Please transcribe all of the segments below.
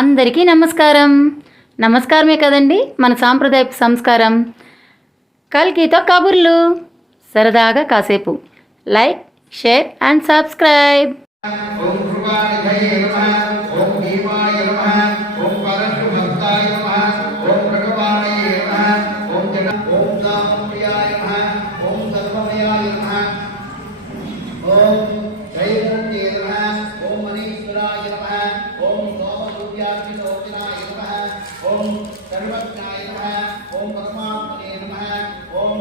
అందరికీ నమస్కారం. నమస్కారమే కదండి మన సాంప్రదాయపు సంస్కారం. కల్కితో కబుర్లు, సరదాగా కాసేపు. Like, share and subscribe. ఓం కృపానిధయే నమః, ఓం భీమాయ నమః, ఓం పరశుభక్తాయ నమః, ఓం భగవానయే నమః, ఓం ఓం సామప్రియాయ నమః, ఓం సర్వమయాయ నమః, ఓం జయమూర్తయే నమః, ఓం మనీశ్వరాయ నమః, ఓం సోమసూర్యాగ్నిశోచనాయ నమః, ఓం సర్వజ్ఞాయ నమః, ఓం పరమాత్మనే నమః, ఓం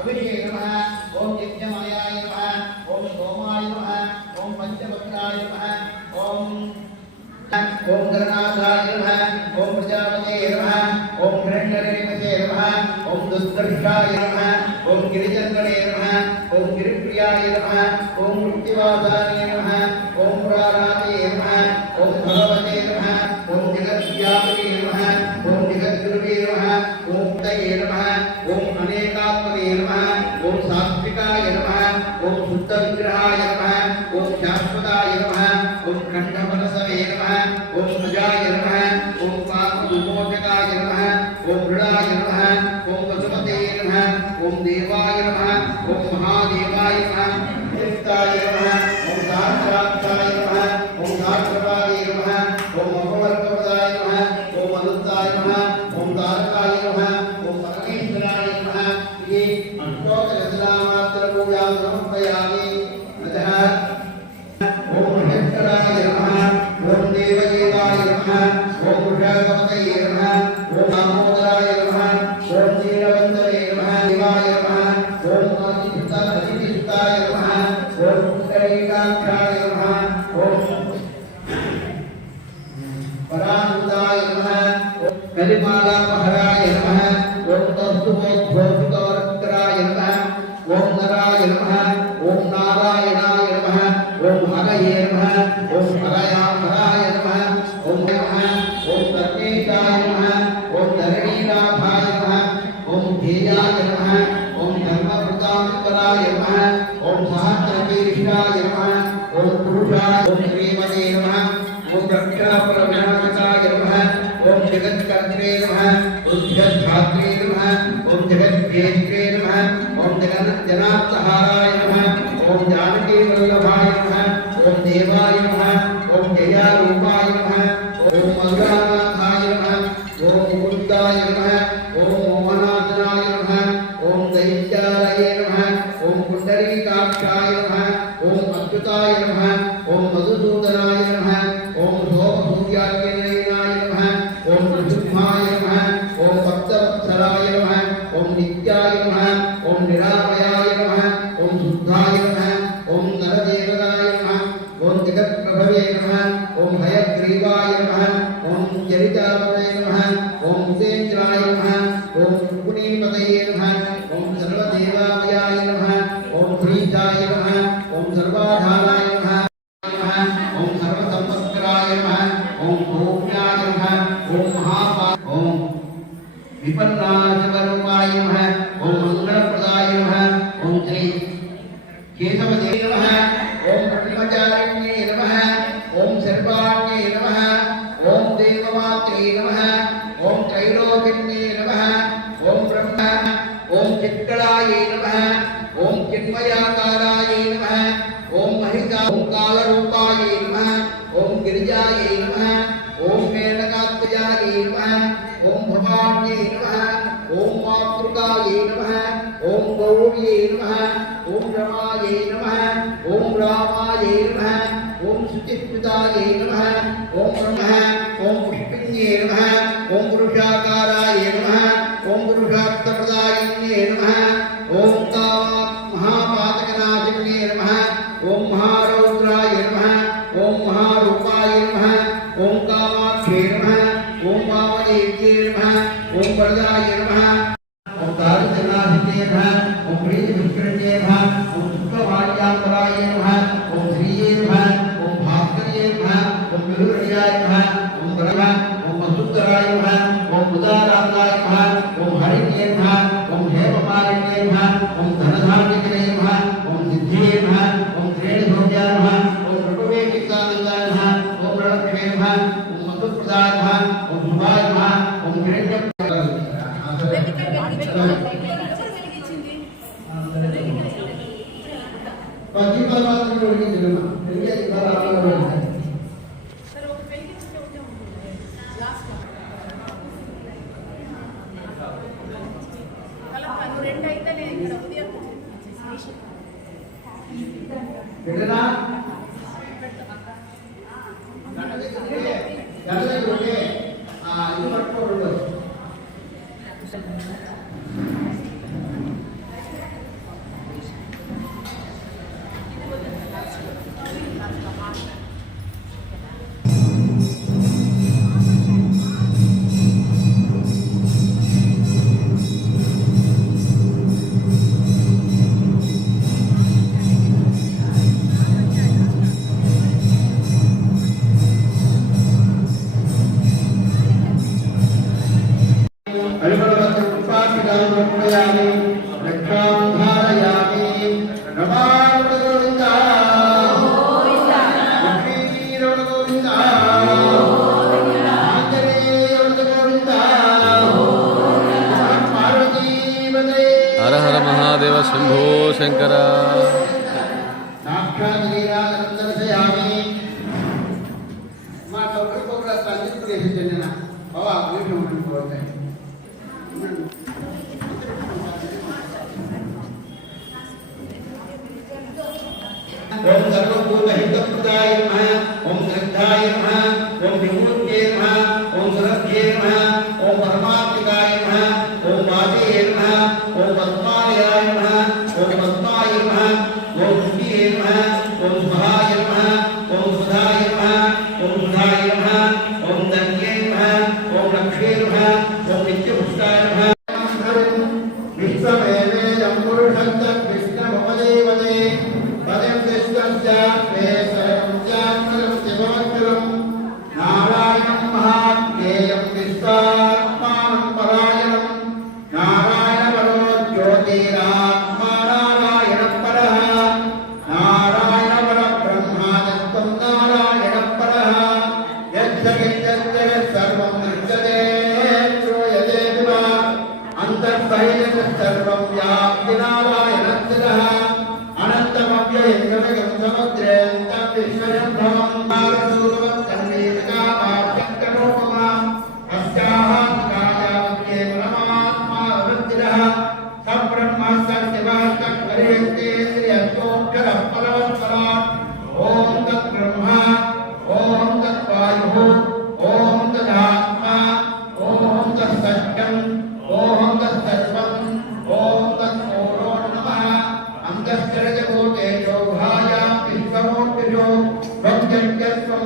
అభిషే నమః, ఓం యజ్ఞమయాయ నమః, ఓం సోమాయ నమః, ఓం పంచవక్రాయ నమః, ఓం ఓం గణనాథాయ నమః, ఓం ప్రజాపతే నమః, ఓం హిరణ్యరేవతే నమః, ఓం దుర్దర్శాయ నమః, ఓం గిరిజన్మనే నమః, ఓం గిరిప్రియాయ నమః, ఓం మృత్యువాసాయ నమః, ఓం పురాణాయ నమః, ఓం భగవతే నమః, ఓం జగద్వ్యాపినే నమః, ఓం జగద్గురువే నమః, ఓం తయే నమః, ఓం అనేకాత్మనే నమః, ఓం సాత్వికాయ నమః, ఓం శుద్ధ విగ్రహాయ నమః, ఓం శాశ్వతాయ నమః, ఓం ఖండమనసవే నమః, ఓం సుజాయ నమః, ఓం పాపవిమోచకాయ నమః, ఓం మృడాయ నమః, ఓం వసుమతే నమః, ఓం దేవాయ నమః, ఓం మహాదేవాయ నమః, నిత్యాయ నమః, ఓం సాక్షాత్కాయ నమః, ఓం సాక్షపాయ నమః, ఓం అపవర్గపదాయ నమః, ఓం అనంతాయ నమః, ఓం తారకాయ నమః, ఓం పరమేశ్వరాయ నమః. ఈ అష్టోత్తరశతనామాత్ర పూజాం సమర్పయామి. అతః ఓం మహేశ్వరాయ నమః, ఓం దేవదేవాయ నమః, ఓం వృషభవతయే నమః, ఓం దామోదరాయ నమః, ఓం నీలవంతరే నమః, దేవాయ నమః, ఓం అతిథిసుతాయ నమః, ఓం పుష్కరీకాక్షాయ నమః, ఓం పరానుదాయ నమః, ఓం కలిమాలాపహరాయ నమః, ఓం కౌస్తుభోద్భోషితవరక్తరాయ నమః, ఓం నరాయ నమః, ఓం నారాయణాయ నమః, ఓం హరయే నమః, ఓం హరాయ నమః, ఓం నమః, ఓం సర్వేశాయ నమః, ఓం ధరణీనాథాయ నమః, ఓం ధ్యేయాయ నమః, ఓం ధర్మవృతాంబరాయ నమః, ఓం సహస్రకీర్షాయ నమః, ఓం పురుషాయ, ఓం శ్రీమతే నమః, ఓం రక్షాపరవినాశకాయ నమః, ఓం జగత్కర్త్రే నమః, ఓం జగద్ధాత్రే నమః, ఓం జగద్వేత్రే నమః, ఓం జనార్దహారాయ నమః, ఓం జానకీవల్లభాయ నమః, ఓం దేవాయ నమః, ఓం జయారూపాయ నమః, ఓం మధురానాథాయ నమః, ఓం ముకుందాయ నమః, ఓం మోహనాథనాయ నమః, ఓం దైత్యాలయే నమః, ఓం పుండరీకాక్షాయ నమః, ఓం అచ్యుతాయ నమః, ఓం మధుసూదనాయ నమః, ఓం సోమసూర్యాగ్నినయనాయ నమః, ఓం నృసింహాయ నమః, ఓం భక్తవత్సలాయ నమః, ఓం నిత్యాయ నమః, ఓం నిరామయాయ నమః, ఓం శుద్ధాయ నమః, ఓం నరదేవతాయ నమః, ఓం జగత్ప్రభవే నమః, ఓం హయగ్రీవాయ నమః, ఓం చరితాపతే నమః, ఓం ముసేంద్రాయ నమః, ఓం పునీపతయే నమః, ఓం సర్వదేవామయాయ నమః, ఓం శ్రీజాయ నమః, ఓం సర్వాధారాయ నమః, ఓం సర్వసంపత్కరాయ నమః, ఓం భూమ్యాయ నమః, ఓం ఓం విపన్నాశవరూపాయ నమః, ఓం మంగళప్రదాయ నమః, ఓం శ్రీ కేశవదే నమః, ఓం బ్రహ్మచారిణ్యే నమః, ఓం సర్వాణ్యే నమః, ఓం దేవమాత్రే నమః, ఓం త్రైలోక్యే నమః, ఓం బ్రహ్మ, ఓం చిత్కళాయే నమః, ఓం చిన్మయాకారాయే నమః, ఓం మహితా, ఓం కాలరూపాయే నమః, ఓం గిరిజాయే నమః, ఓం మేనకాత్మజాయే నమః, ఓం భవాన్యే నమః, ఓం మాతృకాయే నమః, ఓం గౌర్యే నమః, ఓం రమాయే నమః, ఓం రామాయే నమః, ఓం శుచిస్మితాయే నమః, ఓం బ్రహ్మ, ఓం పుష్పిణ్యే నమః, ఓం పురుషాకారాయ నమః, ఓం పురుషార్థప్రదాయిన్యే నమః, ఓం మహాపాతకనాశిన్యే నమః, ఓం మహారౌద్రాయ నమః, ఓం మహారూపాయ నమః, ఓం కామాక్షే నమః, ఓం వామదేవ్యే నమః, ఓం వరదాయ నమః, ఓం దారిద్ర్యనాశిన్యే నమః, ఓం ప్రీతిపుష్కరిణ్యే నమః, ఓం శుక్లవాణ్యాంబరాయ నమః, ఓం శ్రీయే నమః, ఓం భాస్కర్యే నమః, ఓం విలువర్యాయ నమః, ఓం బ్రహ్మ, ఓం వసుంధరాయ నమః, ఓం ఉదారాంగాయ నమః, ఓం హరిణ్యే నమః, ఓం హేమమాలిన్యే నమః, ఓం ధనధాన్యకరే నమః, ఓం సిద్ధ్యే నమః, ఓం శ్రేణిభోజ్యాయ నమః, ఓం ఋటువేకితానందాయ నమః, ఓం రణక్షే नमः ओम मधुप्रदाय नमः ओम शुभाय नमः ओम हिरण्य पति परमात्मा को उनकी जन्म इनके द्वारा आगे सर वो पेगी से होते हैं लास्ट कल का రెండు అయితే నేను ఇక్కడ ఉదయం बेटा గణపతి ఉంటే ఇది పట్టుకోండి हर हर महादेव शंभो शंकर ओम सर्वभूत हितप्रदाय नमः ओम श्रद्धाय नमः ओम विमुक्ते नमः ओम सरस्ये नमः ओम परमात्मिकाय नमः ओम वाजे नमः ओम पद्मालयाय नमः ओम पद्माय नमः ओम मुक्तिये नमः ओम सुधाय नमः ओम सुधाय नमः ओम सुधाय नमः ओम धन्ये नमः ओम लक्ष्ये नमः ओम नित्यपुष्टाय नमः विश्वमेवेयं पुरुषं कृष्णमुपदेवते पदं कृष्णस्यात्मे सर्वं चात्मरं नारायणं महाज्ञेयं विश्वात्मानं परायणं नारायणपरो ज्योतिरात्मा नारायणपरः नारायणपरब्रह्मा तत्त्वं नारायणपरः यज्जगत् सर्वं दृश्यते श्रूयते वा अन्तर्बहिः सर्वं व्याप्ति नारायणस्थितः अनन्तमव्ययं समुद्रेऽन्तं विश्वशम्भवं भारतसूरवत् कन्वेदकामात्यन्तरोपमा अस्याः कायावत्ये परमात्मा अवृत्तिरः सब्रह्म सशिवः तत्परेत्ते श्रियस्तोऽक्षरः परवत्सरात् ॐ तत्ब्रह्म ॐ तत्वायुः ॐ तदात्मा ॐ तत्सत्यम् ॐ तत्सर्वम् ॐ तत्पूर्णो नमः अंतस्करजगोतेजो भाया विश्वमूर्तिजो भक्त्यस्वं